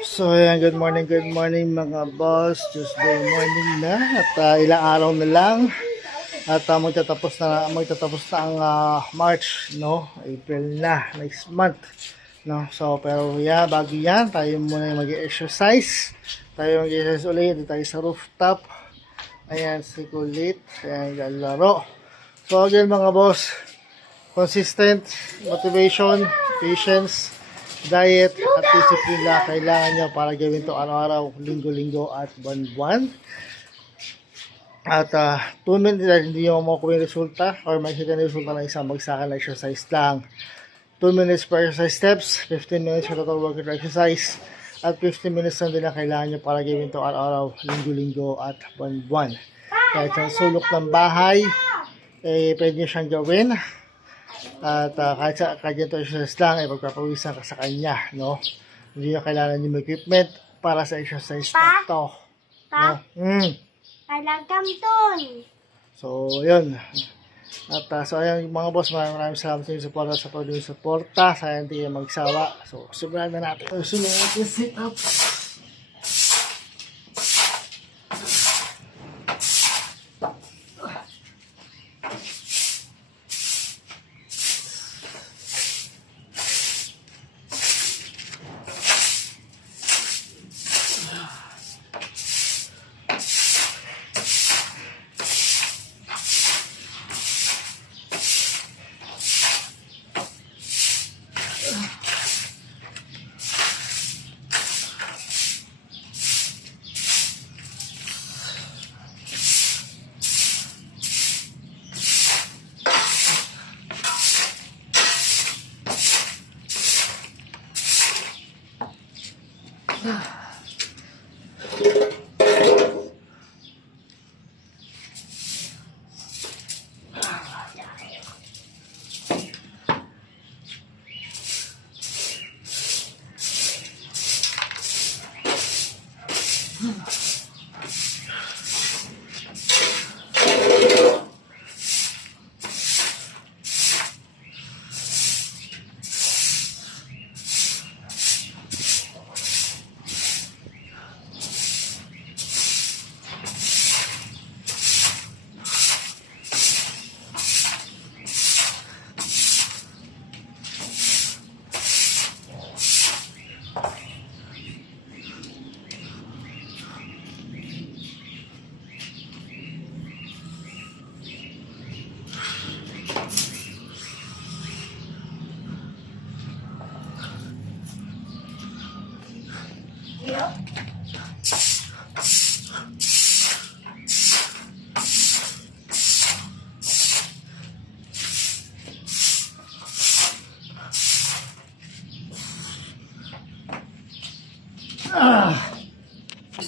So ayan, good morning mga boss. Tuesday morning na at ilang araw na lang at magtatapos na ang March, no? April na next month, no? So pero yeah, bago yan, tayo muna mag-exercise. Tayo mag-exercise ulit dito tayo sa rooftop. Ayan, si Kulit, ayan, laro. So again mga boss, consistent motivation, patience, diet at discipline na kailangan nyo para gawin to araw-araw, linggo-linggo at buwan-buwan. At 2 minutes dahil hindi nyo makukuha yung resulta or makikita yung resulta ng isang bagsakan na exercise lang. 2 minutes per exercise steps, 15 minutes for total workout exercise, at 15 minutes lang din na kailangan nyo para gawin to araw-araw, linggo-linggo at buwan-buwan. Kahit sa sulok ng bahay, pwede nyo siyang gawin. At kahit ito exercise lang, pagpapawisan ka sa kanya, no? Hindi na kailangan yung equipment para sa exercise na to. No? Talagam ton. So, yun. At so, ayan mga boss, maraming salamat sa inyong suporta. Sayang hindi kayo magsawa. So, simulan na natin. Simulan natin sit-ups.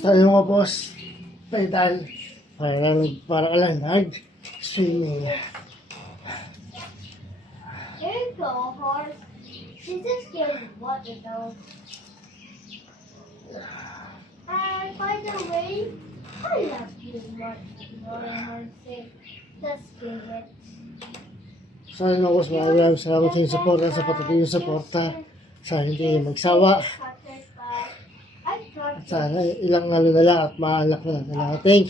Basta yung mga boss, pedal, para lang nag-swimming. Here you go, horse. This is scared of water though. And by the way, I love you much more than the spirit. So yun mga boss, maraming salamat sa inyong suporta, sa patuloy yung suporta, sa hindi magsawa. At sana ilang na lang at maalak na natin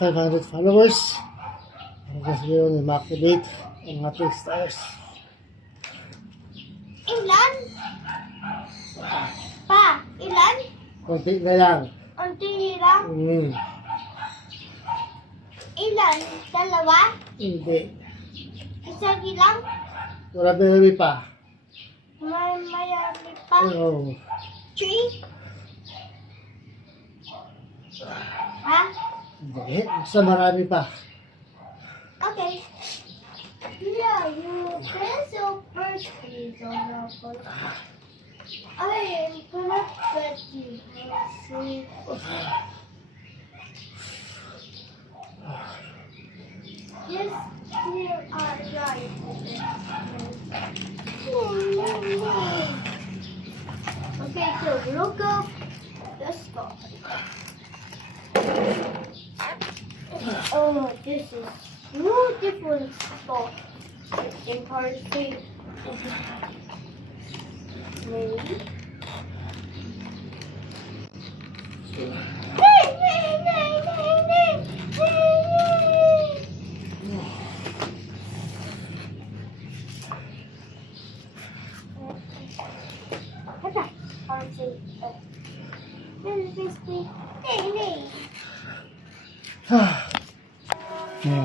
500 followers. Kasi yun, ma-activate ang mga 3 stars. Ilan? Pa, ilan? Kunti na lang. Unti lang? Ilan? Dalawa? Hindi. Isa lang? Marami pa. Mayami pa? Oo. 3? Ha? Hindi. Basta marami pa. Okay. Yeah, you cancel first please on your phone. I am gonna bet you. See. Yes, you are right. Okay, so look up. Let's go. Oh, this is beautiful spot. In part 3. Maybe. Ngayon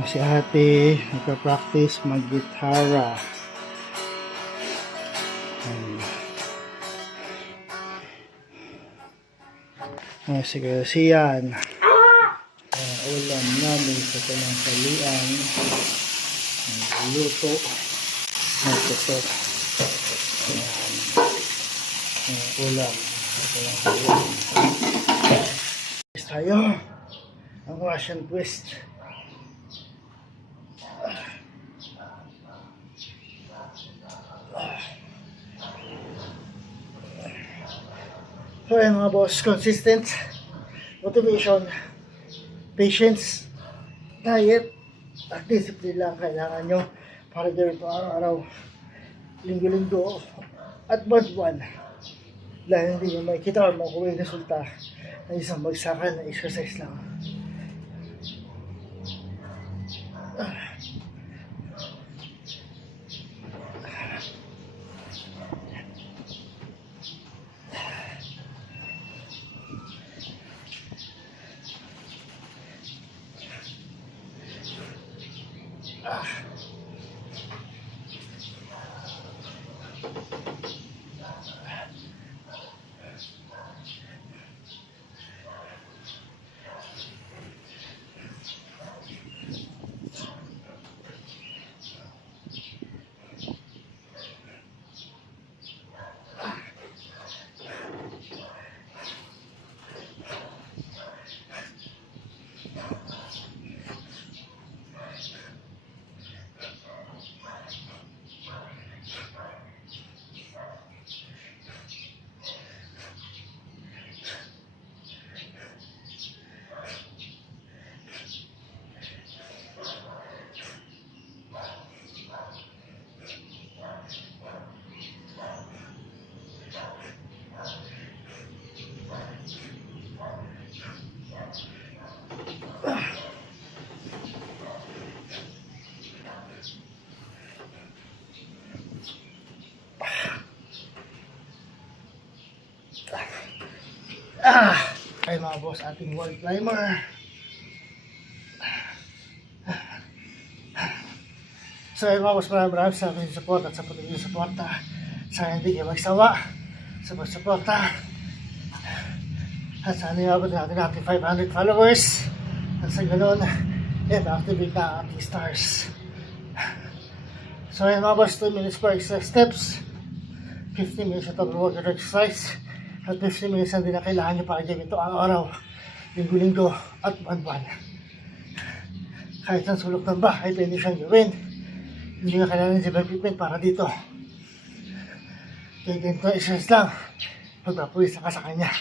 si ate nagpa-practice mag-gitara. Ngayon si Sian. Ulam namin sa kanang salian. Luto. Ito. Ulam. Twist tayo. Ang Russian twist. So ayun mga boss, consistent, motivation, patience, diet, at discipline lang kailangan nyo para gawin ito araw-araw, linggo-linggo, at buwan-buwan. Dahil hindi nyo makikita o makuha yung resulta ng isang magsakan na exercise lang. Ay mga boss, ating wall climber. So ay mga boss, maraming sa ating support at sa patuloy suporta. Sana hindi kayo magsawa sa pagsuporta. At sana yung abot natin 500 followers. At sa ganun, activate na ang ating stars. So ay mga boss, 2 minutes per exercise steps, 15 minutes ito workout exercise, at 15 minutes ang din na kailangan nyo para gawin ito araw-araw, linggo-linggo at buwan-buwan. Kahit ang sulok ng bahay, pwede siyang gawin. Hindi nga kailangan ng gym equipment para dito. Kaya ganito exercise lang, magpapuwis ka sa kanya.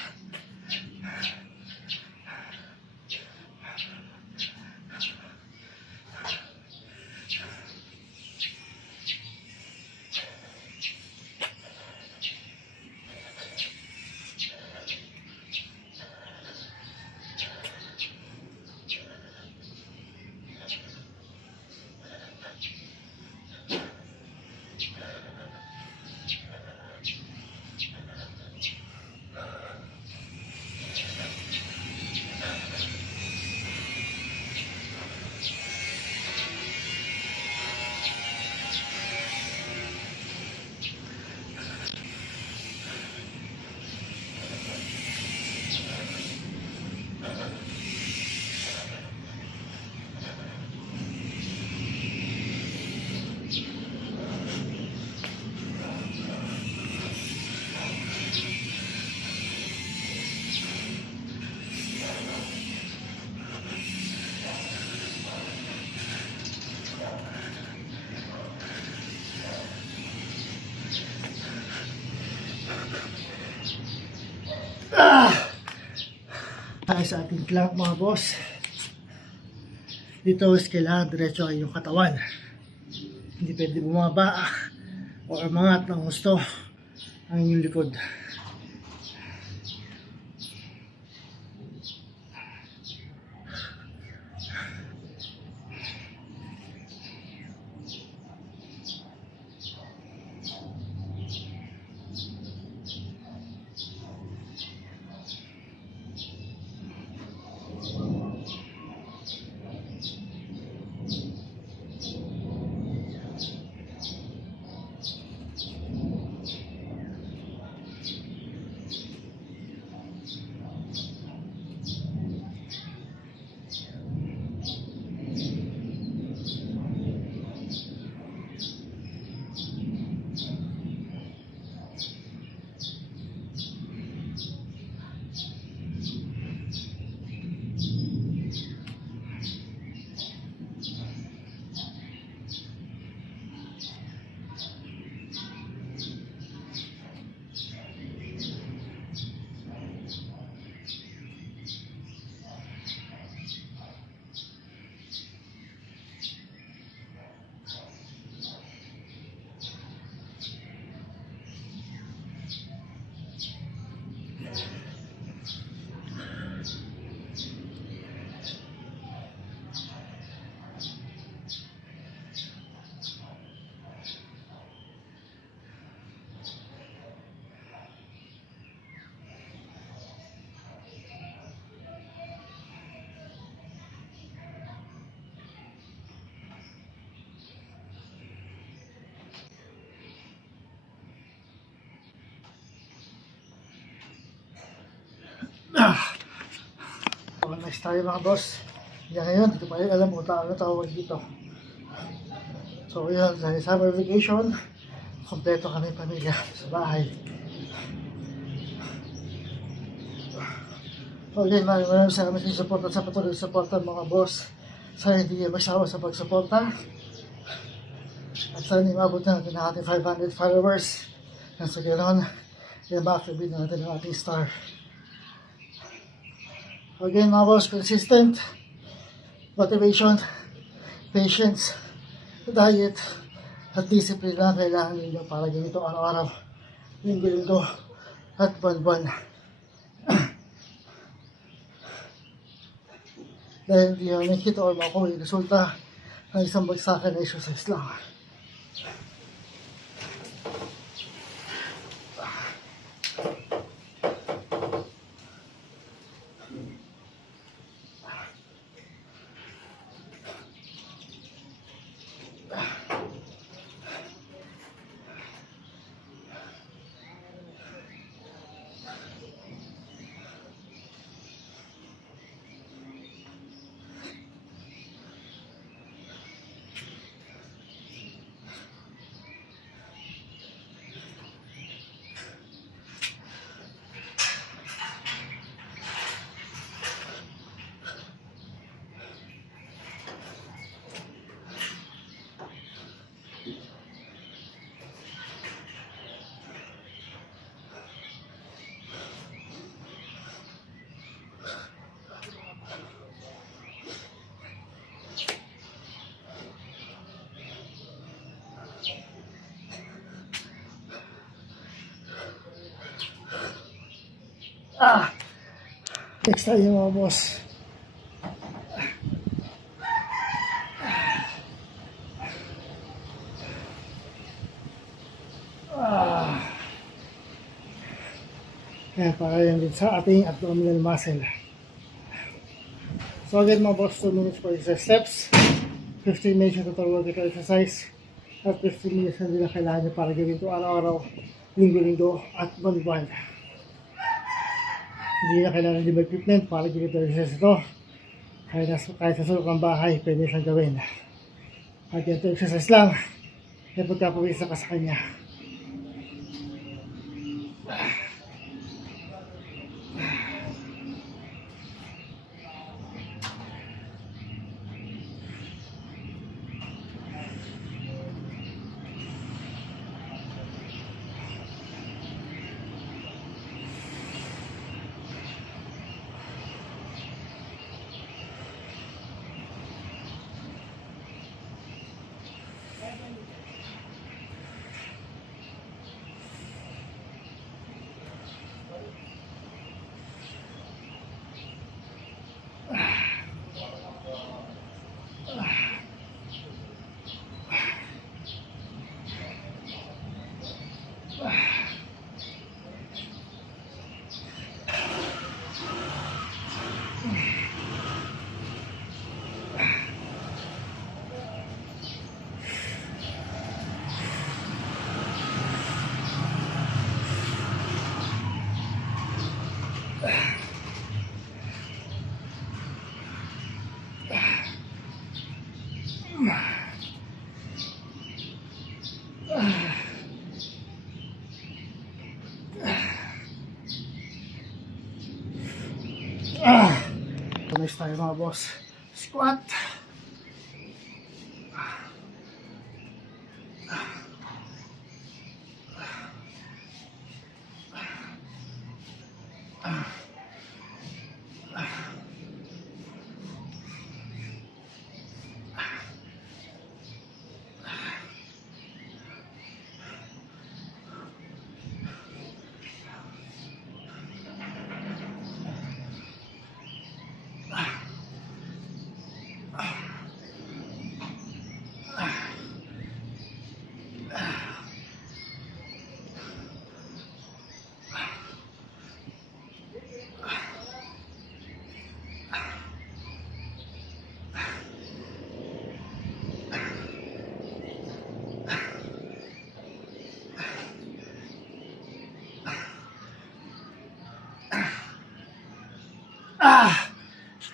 Tayo sa ating clamp mga boss. Dito is kailangan diretso ay yung katawan. Hindi pwede bumaba o umangat ng gusto ang inyong likod. So, next tayo mga boss. Yan ngayon, hindi pa rin alam kung ano tawag dito. So yun, sa summer vacation, kompleto kami pamilya sa bahay. So yun, maraming salamat sa support at sa patuloy support mga boss. Sana hindi kayo magsawa sa pagsuporta. At sana imabot na natin ang ating 500 followers. At so ganoon, i-back-review na natin ang ating star. Again mga boss, consistent, motivation, patience, diet, at discipline lang kailangan ninyo para ganito araw-araw, linggo-linggo, at buwan-buwan. Dahil hindi nyo nakikita o makuha yung resulta ng isang bagsakan na exercise lang. Next tayo mga boss. Kaya para yan din sa ating abdominal muscle. So again mga boss, 2 minutes for exercise steps, 15 minutes yung total workout exercise, at 15 minutes na nila kailangan nyo para gawin ito araw-araw, linggo-linggo, at buwan-buwan. Hindi na kailangan din equipment para gawin ito exercise ito. Kahit sa sulok ng bahay, pwede siyang gawin. At ito exercise lang, ay pagkapawisa ka sa kanya. Next tayo mga boss. Squat.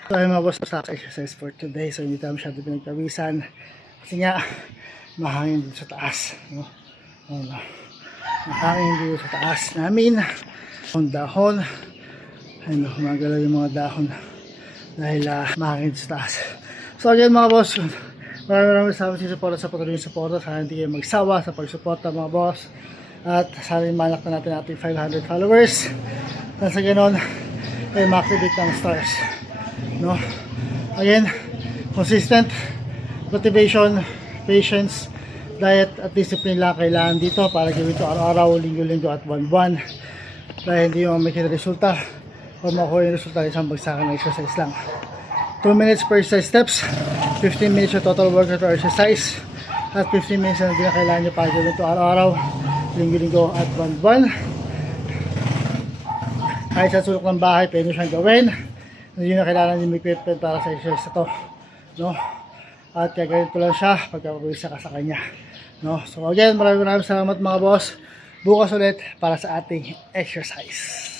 So ayun mga boss, sa exercise for today. So hindi tayo masyado pinagkawisan. Kasi nga, mahangin dito sa taas. No? Mahangin dito sa taas namin. Ang dahon. Ayun, gumagalaw yung mga dahon. Dahil mahangin dito sa taas. So again mga boss, maraming salamat sa support sa patuloy yung support. Sana hindi kayo magsawa sa pagsuporta mga boss. At sana manak na natin ating 500 followers. At sa ganon, ay ma-activate ng stars. No? Again, consistent motivation, patience, diet at discipline lang kailangan dito para gawin ito araw-araw, linggo-linggo at buwan-buwan. Dahil hindi mo makikita resulta o makuha yung resulta isang bagsakan na exercise lang. 2 minutes per exercise steps, 15 minutes yung total workout or exercise, at 15 minutes na hindi na kailangan nyo para gawin ito araw-araw, linggo-linggo at buwan-buwan. Kahit sa sulok ng bahay, pwede siyang gawin. Hindi na kailangan yung equipment para sa exercise ito. No? At kaya ganito lang siya pagkapagwisa ka sa kanya. No? So again, maraming salamat mga boss. Bukas ulit para sa ating exercise.